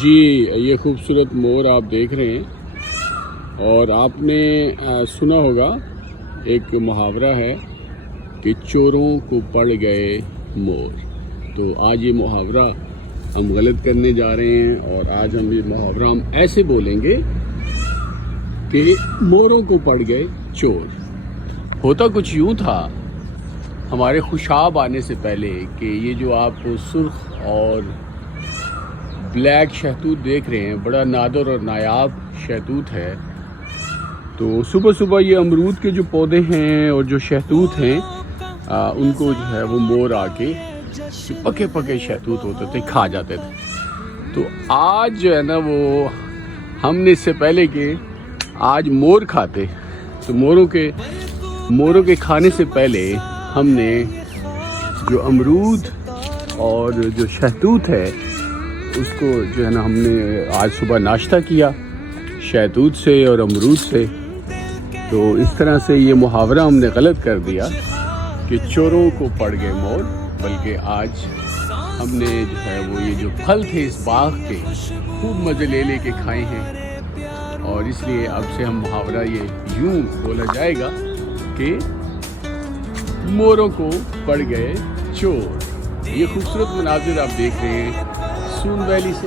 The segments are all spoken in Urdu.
جی یہ خوبصورت مور آپ دیکھ رہے ہیں اور آپ نے سنا ہوگا ایک محاورہ ہے کہ چوروں کو پڑ گئے مور. تو آج یہ محاورہ ہم غلط کرنے جا رہے ہیں اور آج ہم یہ محاورہ ہم ایسے بولیں گے کہ موروں کو پڑ گئے چور. ہوتا کچھ یوں تھا ہمارے خوشاب آنے سے پہلے کہ یہ جو آپ سرخ اور بلیک شہتوت دیکھ رہے ہیں بڑا نادر اور نایاب شہتوت ہے. تو صبح صبح یہ امرود کے جو پودے ہیں اور جو شہتوت ہیں ان کو جو ہے وہ مور آ کے پکے پکے شہتوت ہوتے تھے کھا جاتے تھے. تو آج جو ہے نا وہ ہم نے اس سے پہلے کہ آج مور کھاتے تو موروں کے کھانے سے پہلے ہم نے جو امرود اور جو شہتوت ہے اس کو جو ہے نا ہم نے آج صبح ناشتہ کیا شہتوت سے اور امرود سے. تو اس طرح سے یہ محاورہ ہم نے غلط کر دیا کہ چوروں کو پڑ گئے مور، بلکہ آج ہم نے جو ہے وہ یہ جو پھل تھے اس باغ کے خوب مزے لے لے کے کھائے ہیں. اور اس لیے اب سے ہم محاورہ یہ یوں بولا جائے گا کہ موروں کو پڑ گئے چور. یہ خوبصورت مناظر آپ دیکھ رہے ہیں سون ویلی سے.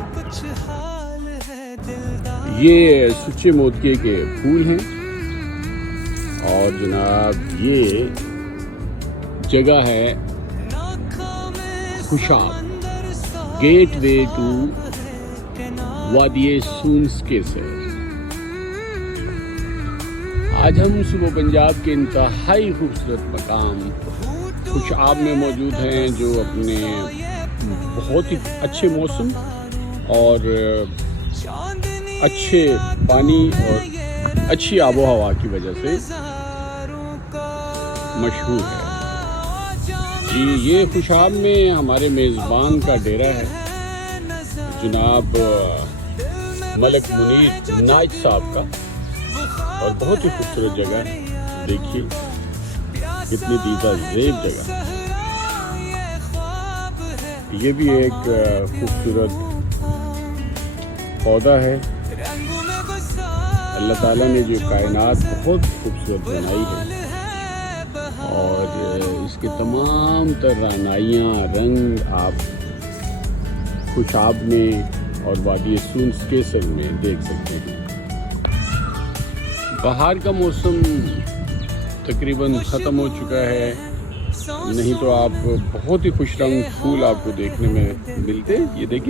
یہ سچے موتیے کے پھول ہیں اور جناب یہ جگہ ہے خوشاب، گیٹ وے ٹو وادی سونس کے سے. آج ہم صبح پنجاب کے انتہائی خوبصورت مقام خوشاب میں موجود ہیں جو اپنے بہت ہی اچھے موسم اور اچھے پانی اور اچھی آب و ہوا کی وجہ سے مشہور ہے. جی یہ خوشاب میں ہمارے میزبان کا ڈیرا ہے جناب ملک منیر نائچ صاحب کا، اور بہت ہی خوبصورت جگہ ہے. دیکھیے کتنی دیدہ زیب جگہ. یہ بھی ایک خوبصورت پودا ہے. اللہ تعالیٰ نے جو کائنات بہت خوبصورت بنائی ہے اور اس کے تمام تر رعنائیاں رنگ آپ خوشاب میں اور وادی سونس کیسر میں دیکھ سکتے ہیں. بہار کا موسم تقریباً ختم ہو چکا ہے، نہیں تو آپ بہت ہی خوش رنگ پھول آپ کو دیکھنے میں ملتے. یہ دیکھیں